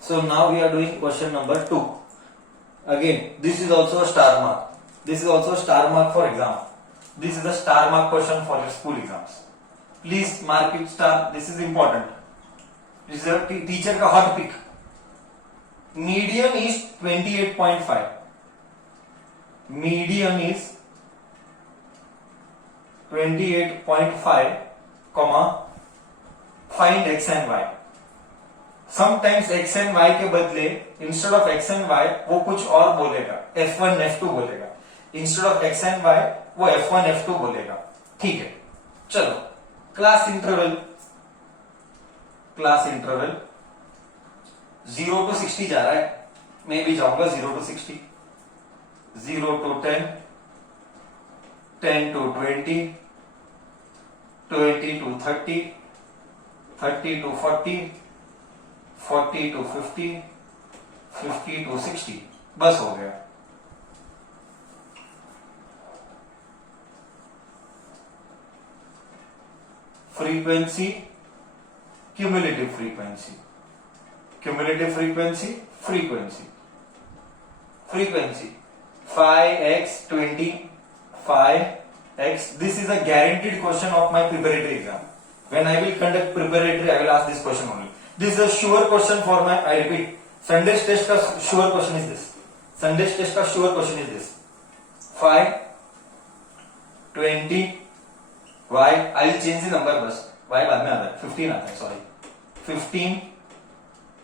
So now we are doing question number 2. Again, this is also a star mark. This is also a star mark for exam. This is a star mark question for your school exams. Please mark it star. This is important. This is a teacher ka hot pick. Median is 28.5. Median is 28.5, comma, find x and y. Sometimes x and y के बदले instead of x and y वो कुछ और बोलेगा, f1 f2 बोलेगा. Instead of x and y वो f1 f2 बोलेगा. ठीक है, चलो क्लास इंटरवल 0 to 60 जा रहा है. मैं भी जाऊंगा 0 to 60, 0 to 10, 10 to 20, 20 to 30, 30 to 40, 40 to 50, 50 to 60. बस हो गया. Frequency, cumulative frequency, cumulative frequency, frequency, frequency 5x 20, 5x. This is a guaranteed question of my preparatory exam. When I will conduct preparatory, I will ask this question only. This is a sure question for my, I repeat, Sunday's test का sure question is this. Sunday's test का sure question is this. 5, 20, y, I will change the number बस. y बाद में आता है, 15 आता है, sorry. 15,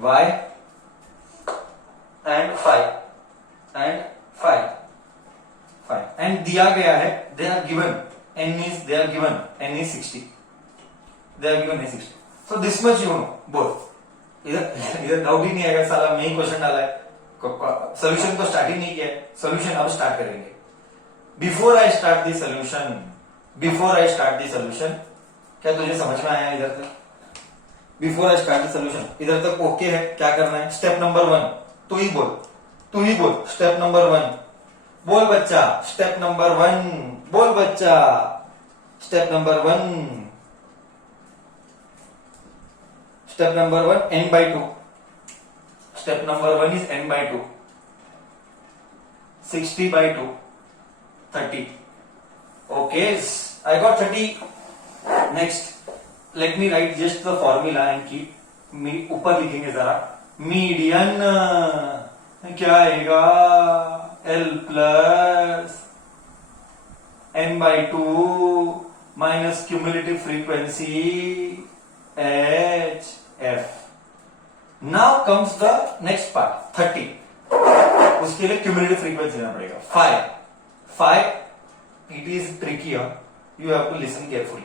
y and 5 and 5. And दिया गया है, they are given, n is 60. They are given n 60. So this much you know, both. इधर डाउट ही नहीं आएगा, साला मैं ही क्वेश्चन डाला है, सोल्यूशन तो स्टार्ट ही नहीं किया है. सोल्यूशन अब स्टार्ट करेंगे. Before I start the solution, क्या तुझे समझ में आया इधर तक? Before I start the solution, इधर तक ओके है? क्या करना है? स्टेप नंबर 1 तू ही बोल. स्टेप नंबर 1 बोल बच्चा. स्टेप नंबर 1 बोल बच्चा. Step number 1. Step number 1, n by 2. Step number 1 is n by 2. 60 by 2, 30. Okay, I got 30. Next, let me write just the formula and keep. ऊपर लिखेंगे जरा. मीडियन क्या आएगा? L plus n by 2 minus cumulative frequency H F. Now comes the next part, 30. उसके लिए cumulative frequency लेना पड़ेगा. 5. It is trickier. You have to listen carefully.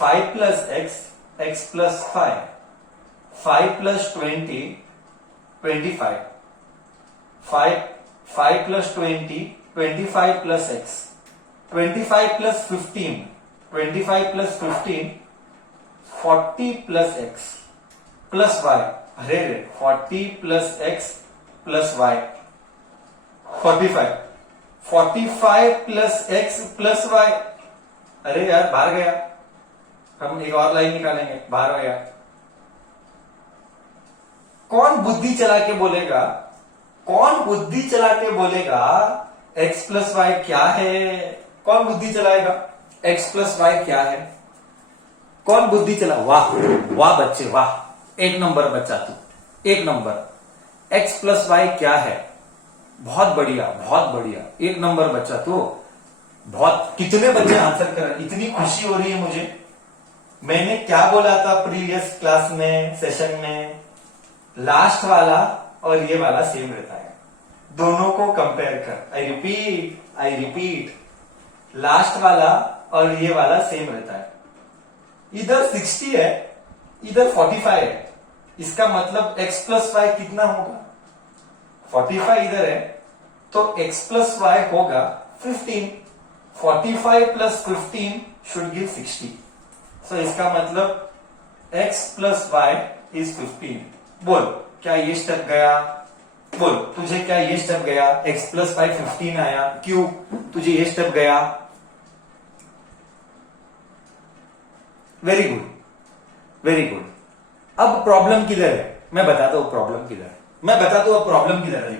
5 plus x plus 5. 5 plus 20, 25. 5 plus 20, 25 plus x. 25 plus 15, 25 plus 15, 40 plus x plus y. अरे 40 plus x plus y, 45. 45 plus x plus y. अरे यार बाहर गया, हम एक और लाइन निकालेंगे. बाहर हो गया. कौन बुद्धि चला के बोलेगा x plus y क्या है? कौन बुद्धि चलाएगा? x plus y क्या है? कौन बुद्धि चला? वाह बच्चे वाह, एक नंबर बच्चा तू, एक नंबर. x प्लस वाई क्या है? बहुत बढ़िया, एक नंबर बच्चा तू. बहुत. कितने बच्चे आंसर कर रहे हैं? इतनी खुशी हो रही है मुझे. मैंने क्या बोला था प्रीवियस क्लास में, सेशन में? लास्ट वाला और ये वाला सेम रहता है, दोनों को कंपेयर कर. आई रिपीट, लास्ट वाला और ये वाला सेम रहता है. इधर 60 है, इधर 45 है. इसका मतलब x प्लस वाई कितना होगा? 45 इधर है तो x प्लस वाई होगा 15. 45 प्लस 15 शुड गिव 60. सो इसका मतलब x प्लस वाई इज 15. बोल, क्या ये स्टेप गया? बोल, तुझे क्या ये स्टेप गया? x प्लस वाई 15 आया. क्यों तुझे ये स्टेप गया? Very good. अब प्रॉब्लम किधर है? मैं बताता हूं प्रॉब्लम किधर है, मैं बताता हूं प्रॉब्लम किधर है।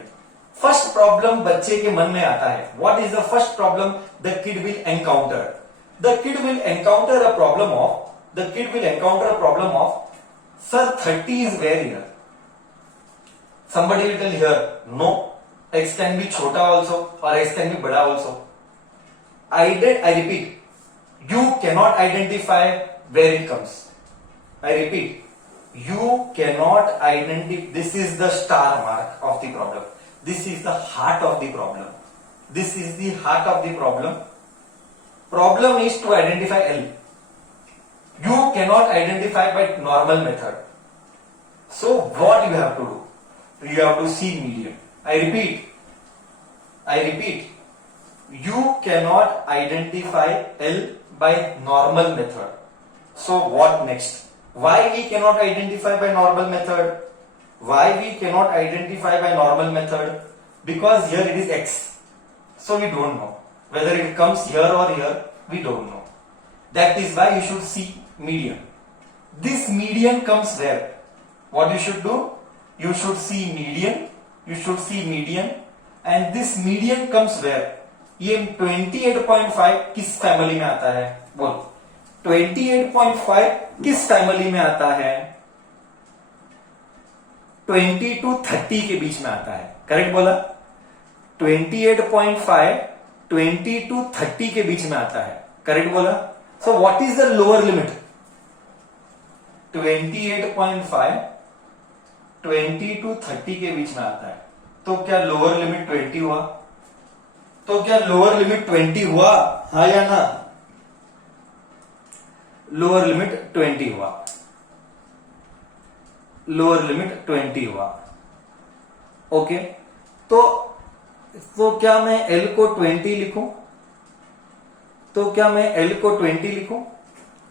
फर्स्ट प्रॉब्लम बच्चे के मन में आता है, what is the first problem the kid will encounter? The kid will encounter a problem of, the kid will encounter a problem of, sir 30 is where here. Somebody will tell here, no, x can be छोटा also or x can be बड़ा also. I repeat, you cannot identify where it comes. I repeat, you cannot identify. This is the star mark of the problem. This is the heart of the problem. This is the heart of the problem. Problem is to identify L. You cannot identify by normal method. So what you have to do? You have to see median. I repeat, you cannot identify L by normal method. So what next? Why we cannot identify by normal method? Why we cannot identify by normal method? Because here it is x. So we don't know. Whether it comes here or here, we don't know. That is why you should see median. This median comes where? What you should do? You should see median, you should see median, and this median comes where? ये 28.5 किस family में आता है? बोल, 28.5 किस family में आता है? 20 to 30 के बीच में आता है, करेक्ट बोला? 28.5 20 to 30 के बीच में आता है, करेक्ट बोला? So what is the lower limit? 28.5 20 to 30 के बीच में आता है, तो क्या लोअर लिमिट 20 हुआ? तो क्या लोअर लिमिट 20 हुआ? हाँ या ना? लोअर लिमिट 20 हुआ, लोअर लिमिट 20 हुआ। ओके, तो क्या मैं L को 20 लिखूं? तो क्या मैं L को 20 लिखूं?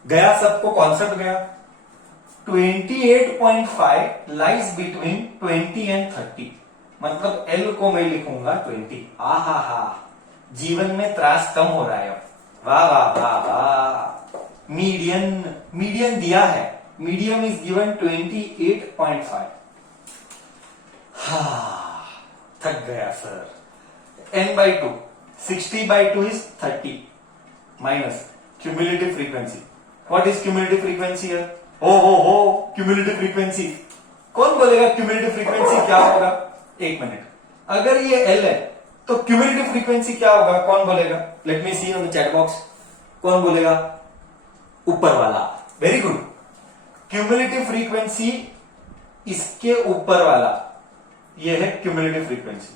गया, सबको कॉन्सेप्ट गया। 28.5 लाइज बिटवीन 20 एंड 30, मतलब L को मैं लिखूंगा 20। आहा हा, जीवन में त्रास कम हो रहा है अब। वाह वाह वाह वाह। मीडियन दिया है, मीडियम इज गिवन 28.5। हाँ, थक गया sir. n/2, 60/2 is 30 minus cumulative frequency. What is cumulative frequency here? हो क्यूमुलेटिव फ्रीक्वेंसी। कौन बोलेगा क्यूमुलेटिव फ्रीक्वेंसी क्या होगा? एक मिनट, अगर ये L है तो क्यूमुलेटिव फ्रीक्वेंसी क्या होगा? कौन बोलेगा? Let me see on the chat box. कौन बोलेगा? ऊपर वाला, वेरी गुड। क्यूमुलेटिव फ्रीक्वेंसी इसके ऊपर वाला, ये है क्यूमुलेटिव फ्रीक्वेंसी,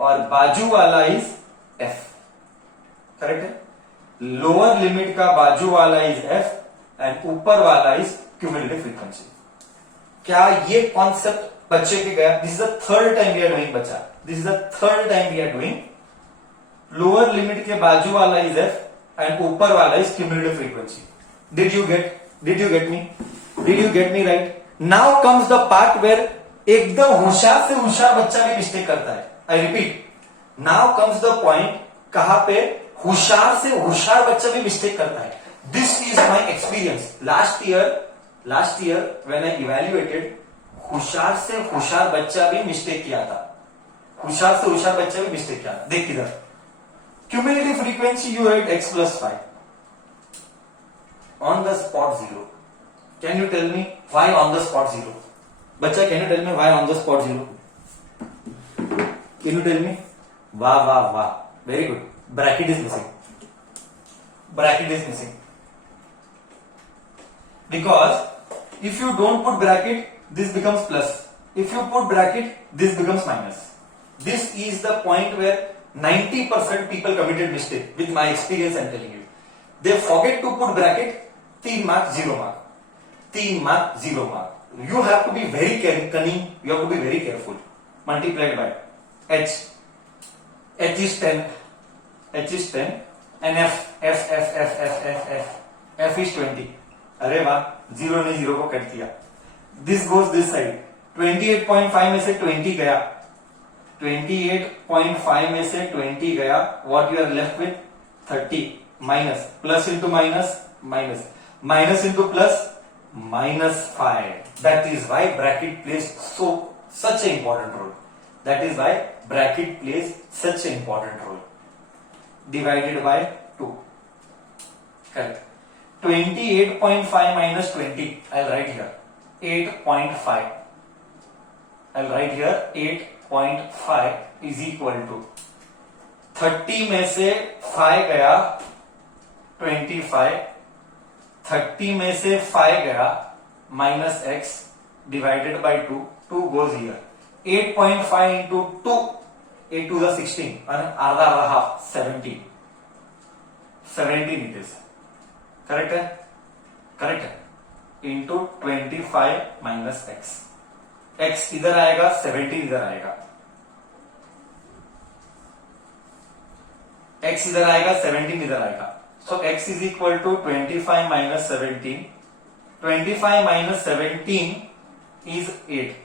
और बाजू वाला इज F, करेक्ट है? लोअर लिमिट का बाजू वाला इज F एंड ऊपर वाला इज क्यूमुलेटिव फ्रीक्वेंसी। क्या ये कॉन्सेप्ट बच्चे के गया? This is the third time we are doing बच्चा, this is the third time we are doing. Lower limit के बाजू वाला इज F एंड ऊपर वाला is cumulative frequency. Did you get me right? Now comes the part where एकदम होशियार से होशियार बच्चा भी मिस्टेक करता है। I repeat, now comes the point, कहां पे होशियार से होशियार बच्चा भी मिस्टेक करता है। This is my experience. Last year when I evaluated, होशियार से होशियार बच्चा भी मिस्टेक किया था, होशियार से होशियार बच्चा भी मिस्टेक किया था। देख किधर, cumulative frequency you had x + 5 on the spot 0। Can you tell me why on the spot 0? बच्चा, can you tell me why on the spot 0? Can you tell me? वाह वाह वाह, very good. Bracket is missing, bracket is missing, because if you don't put bracket, this becomes plus. If you put bracket, this becomes minus. This is the point where 90% people committed mistake. With my experience, I'm telling you, they forget to put bracket. 3 mark 0 mark, 3 mark 0 mark. You have to be very cunning. You have to be very careful. Multiplied by h. H is 10. H is 10. And F is 20. अरे वाह, 0 ने 0 को cut किया। This goes this side. 28.5 में से 20 गया, 28.5 में से 20 गया। What you are left with? 30 minus, plus into minus, minus, minus into plus, -5. That is why bracket plays such an important role. That is why bracket plays such an important role. Divided by 2. Correct. 28.5 minus 20. I'll write here 8.5. I'll write here 8.5 is equal to 30 में से 5 गया 25, 30 में से 5 गया minus x divided by 2, 2 goes here. 8.5 into 2, 8 to the 16, and अर्धा half 17. 17 it is. Correct है? Correct है. Into 25 minus x. x इधर आएगा, 17 इधर आएगा. x इधर आएगा, 17 इधर आएगा. So x is equal to 25 minus 17. 25 minus 17 is 8.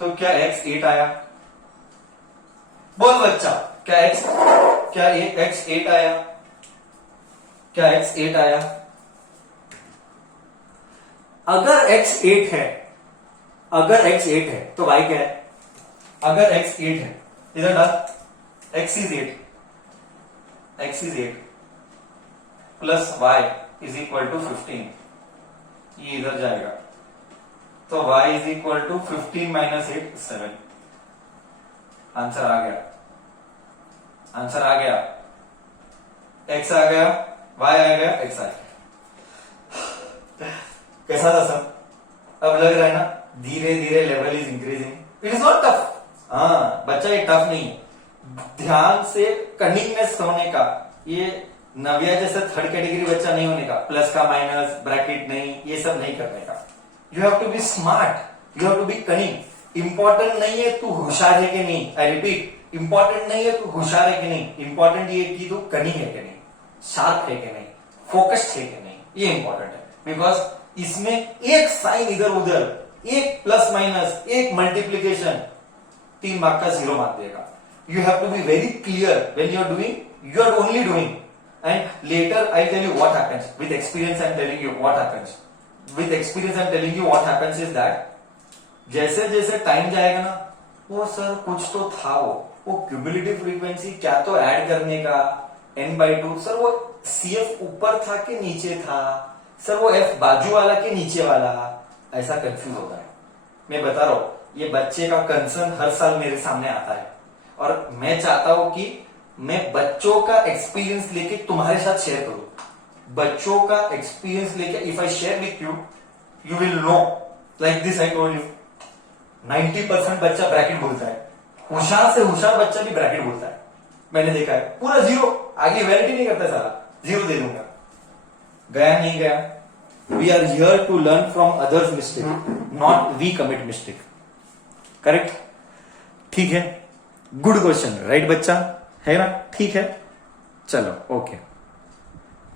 तो क्या x 8 आया? बोल बच्चा, क्या x 8 आया? क्या x 8 आया? अगर x 8 है, अगर x 8 है तो y क्या है? अगर x 8 है, इधर डाल, x is 8. X is 8 plus y is equal to 15. ये इधर जाएगा तो y is equal to 15 minus 8 7. Answer आ गया. आंसर आ गया. x आ गया, y आ गया, x आ गया. कैसा था सर? अब लग रहा है ना धीरे धीरे level is increasing. It is not tough. हाँ बच्चा ये टफ नहीं है. ध्यान से कनिंगनेस होने का, ये नव्या जैसा थर्ड कैटेगरी बच्चा नहीं होने का, प्लस का माइनस ब्रैकेट नहीं, ये सब नहीं करने का. You have to be smart, you have to be cunning. Important नहीं है तू होशियार है कि नहीं. आई रिपीट, इंपॉर्टेंट नहीं है तू होशियार है कि नहीं. इंपॉर्टेंट ये कि तू कनिंग है कि नहीं, शार्प है कि नहीं, फोकस्ड है कि नहीं, ये इंपॉर्टेंट है. बिकॉज इसमें एक साइन इधर उधर, एक प्लस माइनस, एक मल्टीप्लीकेशन 3 मार्क का 0 मार्क देगा. You have to be very clear when you are doing. You are only doing, and later I'll tell you what happens. With experience, I'm telling you what happens. With experience, I'm telling you what happens is that जैसे जैसे time जाएगा ना, वो sir कुछ तो था, वो cumulative frequency क्या तो ऐड करने का n/2. सर वो CF ऊपर था कि नीचे था, सर वो F बाजू वाला कि नीचे वाला, ऐसा कंफ्यूज होता है. मैं बता रहा हूं, ये बच्चे का कंसर्न हर साल मेरे सामने आता है और मैं चाहता हूं कि मैं बच्चों का एक्सपीरियंस लेके तुम्हारे साथ शेयर करूं. बच्चों का एक्सपीरियंस लेके if I share with you, you will know. Like this I told you, 90% बच्चा ब्रैकेट बोलता है. होशियार से होशियार बच्चा भी ब्रैकेट बोलता है. मैंने देखा है. पूरा 0, आगे वैलिडिटी नहीं करता, सारा 0 दे दूंगा. गया नहीं गया. We are here to learn from others mistake, not we commit mistake. Correct? ठीक है. गुड क्वेश्चन, राइट बच्चा? है ना? ठीक है, चलो ओके.